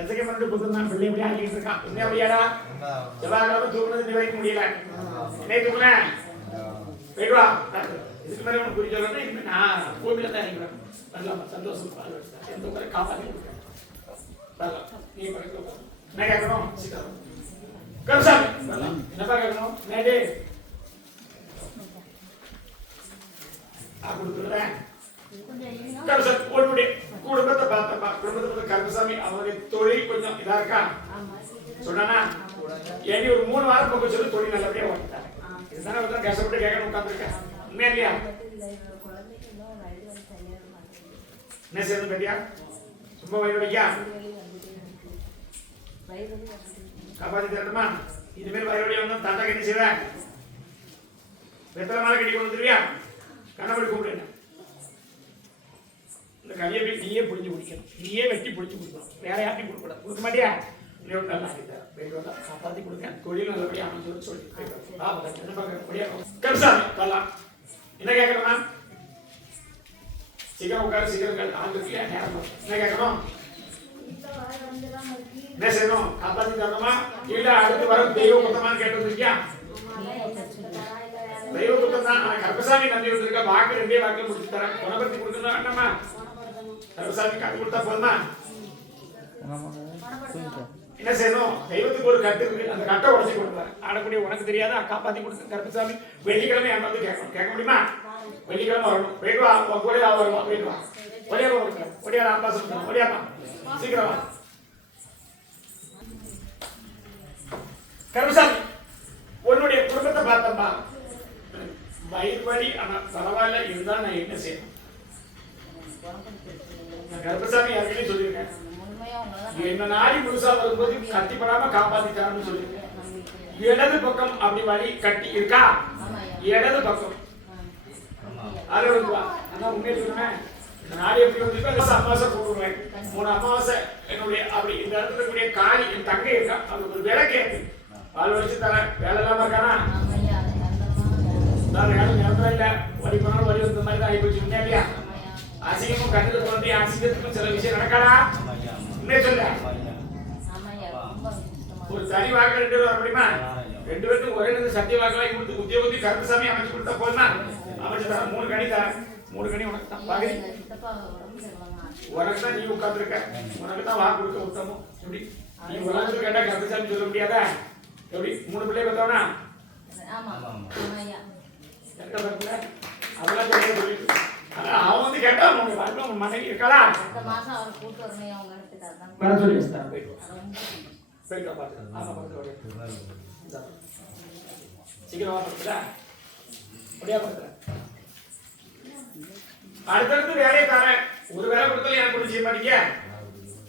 எதுக்கே பண்ணிட்டு கொடுத்துருந்தான் பிள்ளை எப்படி ஆக்கிட்டு இருக்கான். உண்மையா அப்படியாடா? செவ்வாய்க்கிழமை தூக்குனது நீ வைக்க முடியல. என்ன தூக்குன போயிட்டு வா. இதுக்கு மேலே உனக்கு குறி சொல்லணும். இனிமே நான் கோவில தான் இறங்குறேன். வரலாமா? சந்தோஷம். எந்த குறை காப்பாத்தி கொடுக்குறேன். வரலாம். நீ படிக்க என்ன கேட்கணும்? சீக்கிரம் கருப்பசாமி என்னப்பா கேட்கணும்? நேடே கொடுத்துறேன். குடும்பத்தை பார்த்தப்பா. குடும்பத்தை கருப்பசாமி அவருடைய தொழில் கொஞ்சம் இதா இருக்கா சொன்னா ஏடி ஒரு 3 வாரம் பக்கம் சொல்லி தொழில் நல்லபடியா ஓட்டிட்டாங்க. இதுதானே வந்து கஷ்டப்பட்டு கேட்கணும் உட்காந்துருக்கேன். உண்மையா இல்லையா? என்ன செய்யணும் பத்தியா? சும்மா வயிறு வைக்கியா காப்பாத்தி தரணுமா? இனிமேல் வயிறு வழியா வந்தா தாத்தா கட்டி செய்வேன். வெத்தலை மாலை கட்டி கொண்டு வந்துருவியா? கண்ணபடி கூப்பிடுங்க. இந்த கலியை போய் நீயே புடிஞ்சு குடிக்கணும். நீயே வெட்டி புடிஞ்சு கொடுக்கணும். வேற யார்ட்டையும் கொடுக்கூடாது. கொடுக்க மாட்டியா? நல்லா காப்பாத்தி கொடுங்க. தொழில் நல்லபடியா அமைஞ்சு சொல்லி கருசாமி வரலாம். என்ன கேட்கணும்னா சீக்கிரம் உட்காரு. சீக்கிரம் ஆண்டுக்கு நேரம் என்ன கேட்கணும்? என்ன செய்யணும்? காப்பாத்தி தரணுமா இல்ல அடுத்து வர தெய்வ குத்தமானு கேட்டு வந்திருக்கியா? தெய்வ குத்தம் தான். கருப்பசாமி நம்பி வந்திருக்க. வாக்கு 2 வாக்கு முடிச்சு தரேன். குணபர்த்தி கொடுக்கணும் வேண்டாமா? கருப்பசாமி கட்டு கொடுத்தா போதுமா? என்ன செய்யணும்? தெய்வத்துக்கு ஒரு கட்டு இருக்கு. அந்த கட்டை உடச்சி கொடுப்பாரு. ஆடக்கூடிய உனக்கு தெரியாத காப்பாத்தி கொடுத்து கருப்பசாமி வெள்ளிக்கிழமை என் வந்து கேட்கணும். கேட்க முடியுமா? வெள்ளிக்கிழமை வரணும். போயிட்டு வா. ஒடியா வருவா. போயிட்டு வா. ஒடியா கொடுக்குறேன். ஒடியா அப்பா சொல்லுங்க. ஒடியாப்பா சீக்கிரம் வா. கருப்பசாமி உன்னுடைய குடும்பத்தை பார்த்தப்பா. வயிறு வலி ஆனா பரவாயில்ல. இருந்தா நான் என்ன செய்யணும்? கருப்பசாமி யாருக்குமே சொல்லியிருக்கேன். என்ன நாடி முழுசா வரும்போது கட்டிப்படாம காப்பாத்தி தரணும்னு சொல்லியிருக்கேன். இடது பக்கம் அப்படி வலி கட்டி இருக்கா? இடது பக்கம் அது ஆனா உண்மையை சொல்லுவேன். நாடி எப்படி வந்து அமாவாசை போட்டுருவேன். 3 அமாவாசை என்னுடைய அப்படி இந்த இடத்துல கூடிய காளி என் தங்கை இருக்கா. அது ஒரு விளக்கு ஏற்று பால் வச்சு தரேன். வேலை இல்லாம இருக்கானா? வேலை நேரத்துல இல்ல. வழி போனாலும் வழி வந்த மாதிரி தான் ஆகிப்போச்சு. உண்மையா இல்லையா? அசிங்கமும் கண்ணுக்கு தோன்றி அசிங்கத்துக்கும் சில விஷயம் நடக்காதா? உண்மையை சொல்ல ஒரு தனி வாக்கு 2 பேர் வர முடியுமா? 2 பேருக்கும் ஒரே நேரத்தில் சத்திய வாக்கெல்லாம் கொடுத்து உத்தியோகத்தை கருப்பசாமி அமைச்சு கொடுத்தா போதுமா? அமைச்சு தரேன். 3 கணி தரேன். 3 கணி உனக்கு தான் பகுதி. உனக்கு தான் நீ உட்காந்துருக்க. உனக்கு தான் வாக்கு கொடுக்க உத்தமம். எப்படி நீ உலகத்துக்கு கேட்டா கருப்பசாமி சொல்ல முடியாதா? எப்படி 3 பிள்ளை பார்த்தவனா? அதெல்லாம் சொல்லிட்டு அவன் வந்து கேட்டா உங்க மனைவி இருக்காளா? வர சொல்லி வச்சுட்டான். போயிட்டு பார்த்துக்கலாம். சீக்கிரம் பார்த்துக்கல. அப்படியா பார்த்துறேன். அடுத்தடுத்து வேலையை தரேன். ஒரு வேலை கொடுத்தாலும் எனக்கு ஒண்ணு செய்ய மாட்டீங்க.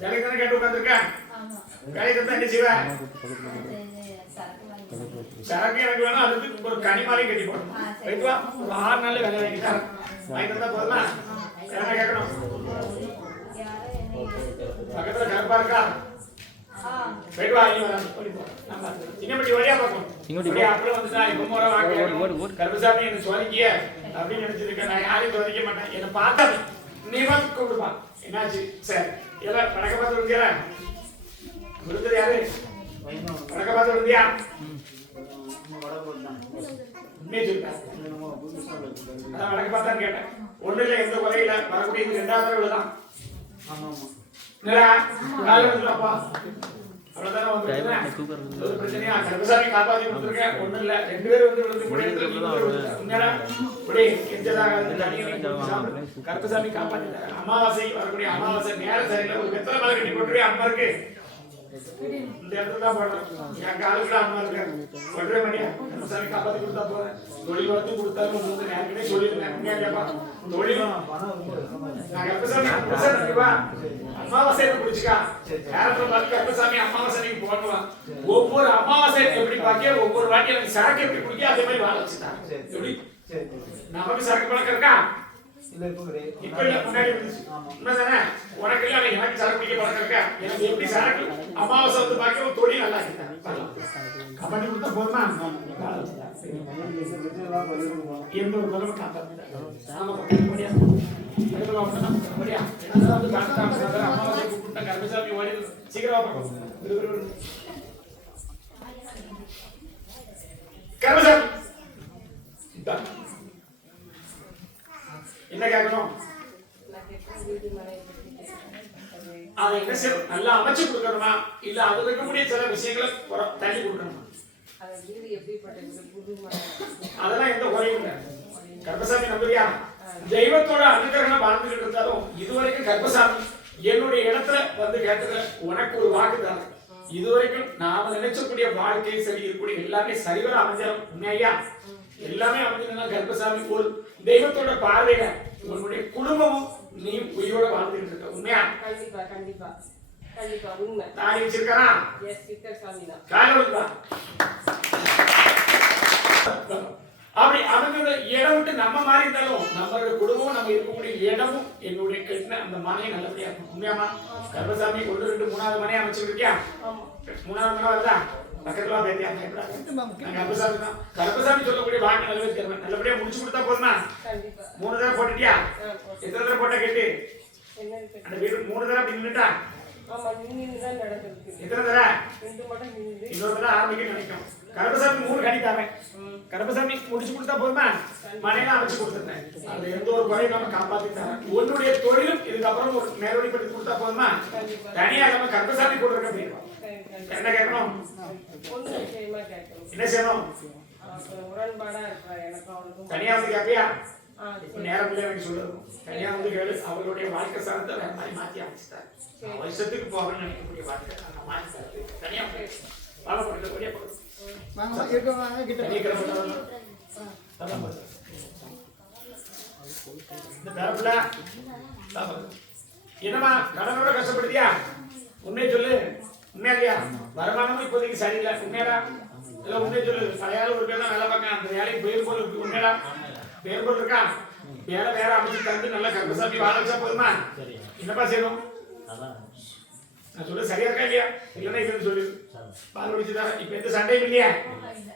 வேலைக்கு தானே கேட்டு உட்காந்துருக்கேன். வேலைக்கு தந்தா என்ன செய்வேன்? சரக்கு எனக்கு வேணும். அதுக்கு ஒரு கனிமாலையும் கட்டி போடணும். போயிட்டு வா. ஒரு 6 நாள்ல வேலை வாங்கி தரேன். வாங்கி தந்தா போதுமா? என்ன கேட்கணும்? பக்கத்துல கருப்பா இருக்கா? போயிட்டு வா. இங்க வரேன். ஓடி போ. நான் பார்த்துக்கிறேன். சிங்கப்பட்டி வழியா பார்க்கணும். அப்படியே அப்புறம் வந்துட்டா இப்போ முறை வாங்க. கருப்பசாமி என்ன சோதிக்கிய அப்படின்னு நினைச்சிருக்கேன். நான் யாரையும் சோதிக்க மாட்டேன். என்னை பார்த்தா நீ வந்து கூப்பிடுப்பா. என்னாச்சு? சரி எல்லாம் வடக்க பார்த்து விழுந்தியா? விழுந்தது யாரு? வடக்க பார்த்து விழுந்தியா? உண்மையை சொல்லிட்டா. அதான் வடக்க பார்த்தான்னு கேட்டேன். ஒண்ணு இல்லை. எந்த குறையில வரக்கூடிய 2வது விழுதான். பிரச்சனையா? கருப்பசாமி காப்பாத்தி கொடுத்துருக்கேன். ஒண்ணு இல்ல. 2 பேர் வந்து கருப்பசாமி காப்பாத்தி அமாவாசை வரக்கூடிய அமாவாசை நேர சரியில்லை. ஒரு வெத்தலை மலை கட்டி போட்டுருவே அம்மா இருக்கு. இந்த இடத்துல தான் போடணும். என் காலு கூட அம்மா இருக்காரு. சொல்றே மாட்டியா? கருப்பசாமி காப்பாத்தி கொடுத்தா போறேன். தொழில் வந்து கொடுத்தாலும் நேரத்திலே சொல்லிருந்தேன். உண்மையா கேப்பா? தொழில் நான் கருப்பசாமி அமாவாசையை பிடிச்சிக்கா. நேரத்தில் பார்த்து கருப்பசாமி அமாவாசைக்கு போடுவான். ஒவ்வொரு அமாவாசை எப்படி பாக்கிய ஒவ்வொரு வாட்டி எனக்கு சரக்கு எப்படி குடிக்க அதே மாதிரி வாழ வச்சுட்டான். எப்படி நமக்கு சரக்கு பழக்கம் இருக்கா? இப்ப இல்ல முன்னாடி இருந்துச்சு. உண்மைதானே? உனக்கு இல்ல ஆனா எனக்கு சரக்கு குடிக்க பழக்கம் இருக்கா? எனக்கு எப்படி சரக்கு அமாவாசை வந்து பாக்கியம் தொழில் நல்லா இருக்கு. கபடி கொடுத்தா போதுமா? எந்த ஒரு பலமும் காப்பாத்து. ஆமா படியா. அதுல வந்து படியா. அதான் வந்து காட்டாம அமாவாசை கூப்பிட்டா கர்மசாமி ஓடி சீக்கிரமா பார்க்கணும். கர்மசாமி என்ன கேட்கணும்? அதை என்ன செய்யணும்? நல்லா அமைச்சு கொடுக்கணுமா இல்ல அது இருக்கக்கூடிய சில விஷயங்களை தள்ளி கொடுக்கணுமா? அதெல்லாம் எந்த குறையும் இல்லை. கர்மசாமி நம்புறியா? தெய்வத்தோட அனுகிரகம் வாழ்ந்துகிட்டு இருந்தாலும் இதுவரைக்கும் கர்மசாமி என்னுடைய இடத்துல வந்து கேட்டதுல உனக்கு ஒரு வாக்கு தான். இதுவரைக்கும் நாம நினைச்சக்கூடிய வாழ்க்கை சரி இருக்கக்கூடிய எல்லாமே சரிவர அமைஞ்சாலும் உண்மையா எல்லாமே அமைஞ்சதுன்னா கர்ப்பசாமி ஒரு தெய்வத்தோட பார்வையில உன்னுடைய குடும்பமும் நீ உயிரோட வாழ்ந்துட்டு இருக்க. உண்மையா? கண்டிப்பா கண்டிப்பா கண்டிப்பா உண்மை. தாடி வச்சிருக்கானா? எஸ் சித்தர் சாமி தான். கால விடுவா. அப்படி அவங்க இடம் விட்டு நம்ம மாதிரி இருந்தாலும் நம்மளோட குடும்பம் நம்ம இருக்கக்கூடிய இடமும் என்னுடைய கட்டின அந்த மனையை நல்லபடியா இருக்கும். உண்மையாமா? கர்ப்பசாமி 1 2 3வது மனையை அமைச்சிருக்கியா? 3வது மனை வருதா? பக்கத்துல பேத்தியா? கர்ப்பசாமி தான். கர்ப்பசாமி சொல்லக்கூடிய வாக்கு நல்லபடியா முடிச்சு கொடுத்தா போதுமா? 3 தடவை போட்டுட்டியா? எத்தனை தடவை போட்டா கேட்டு அந்த வீடு 3 தடவை நின்னுட்டா? எத்தனை தடவை? இன்னொரு தடவை ஆரம்பிக்க நினைக்கும். கர்ப்பசாமி 3 கணித்தாங்க. கர்ப்பசாமி முடிச்சு கொடுத்தா போதுமா? மனையில அமைச்சு கொடுத்துட்டேன். அது எந்த ஒரு குறையும் நம்ம காப்பாத்திட்டாங்க. உன்னுடைய தொழிலும் இதுக்கப்புறம் ஒரு மேலோடிப்படுத்தி கொடுத்தா போதுமா? தனியா நம்ம கர்ப்பசாமி கூட இருக்க முடியும். என்ன கேட்கணும்? என்ன செய்யணும்? தனியா வந்து கேட்பியா? நேரம் இல்லை எனக்கு சொல்லணும். தனியா வந்து கேளு. அவர்களுடைய வாழ்க்கை சார்ந்த வேற மாதிரி மாற்றி அமைச்சுட்டார். வருஷத்துக்கு போகணும்னு நினைக்கக்கூடிய வாழ்க்கை அந்த மாற்றி சார்ந்து தனியா வாழ போட்டு என்னமா கடனோட கஷ்டப்படுத்தியா? உண்மையை சொல்லு. உண்மையா இல்லையா? வருமானமும் இப்போதைக்கு சரியில்லை. உண்மையா இல்ல? உண்மையை சொல்லு. பழையாலும் ஒரு பேர் தான் வேலை பார்க்க அந்த வேலைக்கு பேர் போல் இருக்கு. உண்மையா? பேர் போல் இருக்கா? வேலை வேற அமைச்சு தந்து நல்லா கர்ப்பசாமி வாழ வச்சா போதுமா? என்னப்பா செய்யணும்? நான் சொல்ல சரியா இருக்கா இல்லையா? இல்லைன்னா இதுன்னு சொல்லு. பால் குடிச்சு தர. இப்ப எந்த சண்டையும் இல்லையா?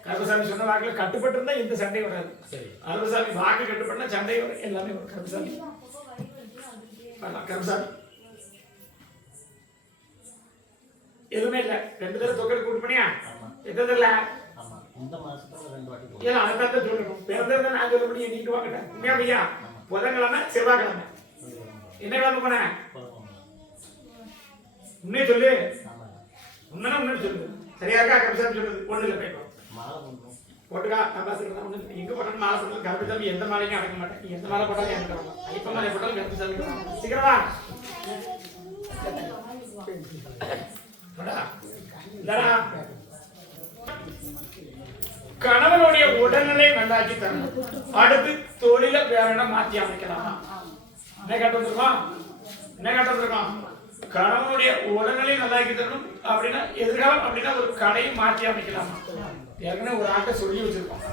கர்ப்பசாமி சொன்ன வாக்குல கட்டுப்பட்டு இருந்தா எந்த சண்டையும் வராது. கர்ப்பசாமி வாக்கு கட்டுப்பட்டா சண்டை வரும். எல்லாமே வரும். கர்ப்பசாமி கர்ப்பசாமி எதுவுமே இல்ல. 2 தடவை தொக்கெடுத்து கூட்டு பண்ணியா? எத்தனை தடவை? இந்த மாசத்துல 2 வாட்டி போகும். ஏன் அதான் சொல்லணும். பிறந்ததை நான் சொல்ல முடியும். நீட்டு வாங்கிட்டேன். உண்மையா பையா? புதன்கிழமை செவ்வாய்க்கிழமை என்ன கிழமை போன? உண்மையை சொல்லு. உண்மைனா உண்மை சொல்லு. சரியா இருக்கா? கர்ப்பசாமி சொல்லுது. ஒண்ணு இல்லை போயிடும். மாலை போடணும். போட்டுக்கா. நான் பார்த்துக்கிறேன். ஒண்ணு எங்க போட்டாலும் மாலை போட்டாலும் கர்ப்பசாமி எந்த மாலையும் அடக்க மாட்டேன். நீ எந்த மாலை போட்டாலும் எனக்கு வரலாம். ஐப்ப மாலை போட்டாலும் கர்ப்பசாமி சீக்கிரமா கணவனுடைய உடல்நிலை நல்லாக்கி தரணும். அடுத்து தொழில வேற இடம் மாத்தி அமைக்கலாமா? என்ன கேட்டிருக்கோம்? என்ன கேட்டிருக்கோம்? கணவனுடைய உடல்நிலை நல்லாக்கி தரணும் அப்படின்னா எதிர்காலம் அப்படின்னா ஒரு கடையும் மாற்றி அமைக்கலாமா? ஏற்கனவே ஒரு ஆட்டை சொல்லி வச்சிருக்கோம்.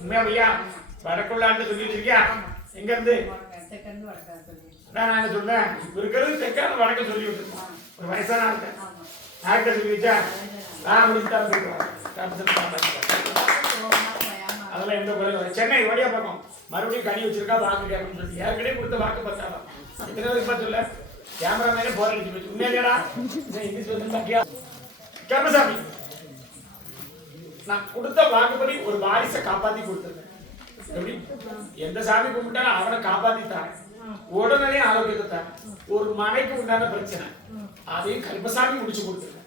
உண்மையா ஐயா? வடக்குள்ள ஆட்டை சொல்லி வச்சிருக்கியா? எங்க இருந்து? நான் என்ன சொல்றேன்? இருக்கிறது தெற்கான வடக்க சொல்லி வச்சிருக்கோம். ஒரு வயசான ஆட்டை ஆட்டை சொல்லி வச்சா அதெல்லாம் எந்த குறையும். சென்னை ஓடியா பக்கம் மறுபடியும் கனி வச்சிருக்கா வாக்கு கேட்கணும்னு சொல்லி ஏற்கனவே கொடுத்த வாக்கு பார்த்தாலும் இத்தனை வரைக்கும் சொல்ல கேமராமேனே போர் அடிச்சு போச்சு. உண்மையா இங்கிலீஷ் வந்து கர்மசாமி நான் கொடுத்த வாக்குப்படி ஒரு வாரிசை காப்பாத்தி கொடுத்துருக்கேன். எப்படி? எந்த சாமி கும்பிட்டாலும் அவனை காப்பாத்தி தாரேன். உடனே ஆரோக்கியத்தை தாரேன். ஒரு மனைக்கு உண்டான பிரச்சனை அதையும் கர்மசாமி முடிச்சு கொடுத்துருக்கேன்.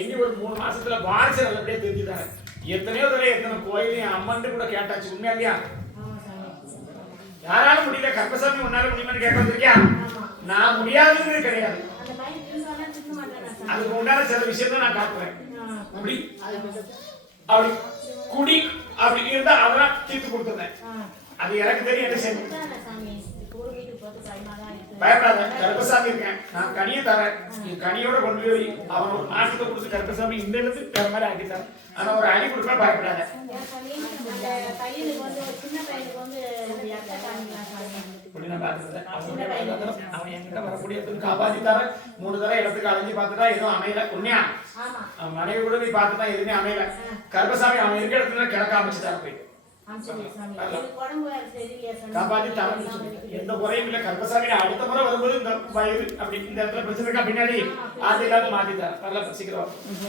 எங்க ஒரு 3 மாசத்துல வாரிசை நல்லபடியா தெரிஞ்சுட்டாரு. எத்தனையோ தடவை எத்தனை கோயிலையும் அம்மன் கூட கேட்டாச்சு. உண்மையா இல்லையா? யாராலும் முடியல. கர்ப்பசாமி உன்னால முடியுமான்னு கேட்க வந்திருக்கியா? நான் முடியாதுங்கிறது கிடையாது. அதுக்கு உண்டான சில விஷயத்த நான் காட்டுறேன். அப்படி அப்படி குடி அப்படி இருந்தா அதெல்லாம் தீர்த்து கொடுத்துருந்தேன். அது எனக்கு தெரியும். என்ன செய்யணும்? பயப்படாத. கர்ப்பசாமி இருக்கேன். நான் கனியை தரேன். நீ கனியோட கொண்டு போய் அவன் ஒரு மாசத்தை கொடுத்து கர்ப்பசாமி இந்த இடத்துக்கு வேற மாதிரி ஆக்கி தரேன். ஆனா ஒரு அடி கொடுக்க பயப்படாத. இப்படி நான் பார்த்துக்கிறேன். அவன் என்கிட்ட வரக்கூடிய இடத்துக்கு காப்பாத்திட்டாரு. 3 தடவை இடத்துக்கு அலைஞ்சு பார்த்துட்டா எதுவும் அமையல. உண்மையா ஆமா அவன் மனைவி கூட போய் பார்த்துட்டா எதுவுமே அமையல. கருப்பசாமி அவன் இருக்கிற இடத்துல கிடக்க அமைச்சுட்டாரு போயிட்டு அம்சமே சாமி எனக்கு உடம்பு வேற சரியில்லையா சாமி காப்பாத்தி எந்த குறையும் இல்ல. கருப்பசாமி அடுத்த முறை வரும்போது இந்த வயிறு அப்படி இந்த இடத்துல பிரச்சனை இருக்கா பின்னாடி அது இல்லாம மாத்திட்டாரு. நல்லா சீக்கிரம்